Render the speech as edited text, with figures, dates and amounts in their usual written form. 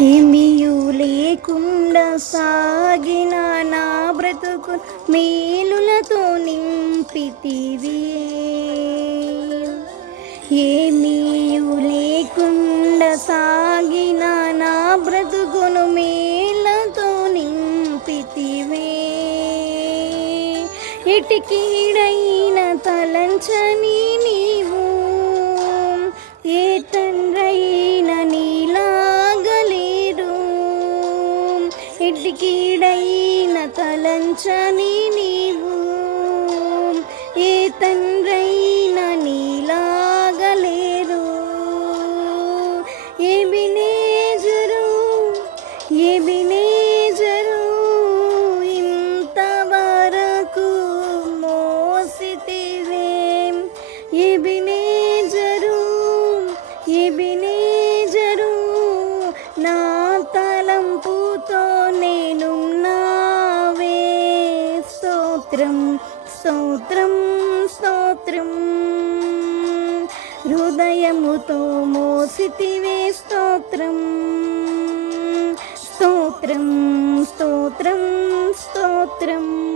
ఏమియు లేకుండా సాగిన నా బ్రతుకు మేలులతో నింపితివి. ఏమియు లేకుండా సాగిన నా బ్రతుకును మేలులతో నింపితివి. ఎటికీడైన తలంచని నీవు ఏ తండ్రైన నీలాగలేరు. ఎటికీడైన తలంచని నీవు ఏ తండ్రైన నీలాగలేరు. ఎబినేజరు ఎబినేజరు ఇంతవరకు మోసితివే. ఎబినేజరు ఎబినేజరు నా తలంపుతో నేనున్నావే. స్తోత్రం స్తోత్రం స్తోత్రం హృదయముతో మోసితివే. స్తోత్రం స్తోత్రం స్తోత్రం స్తోత్రం.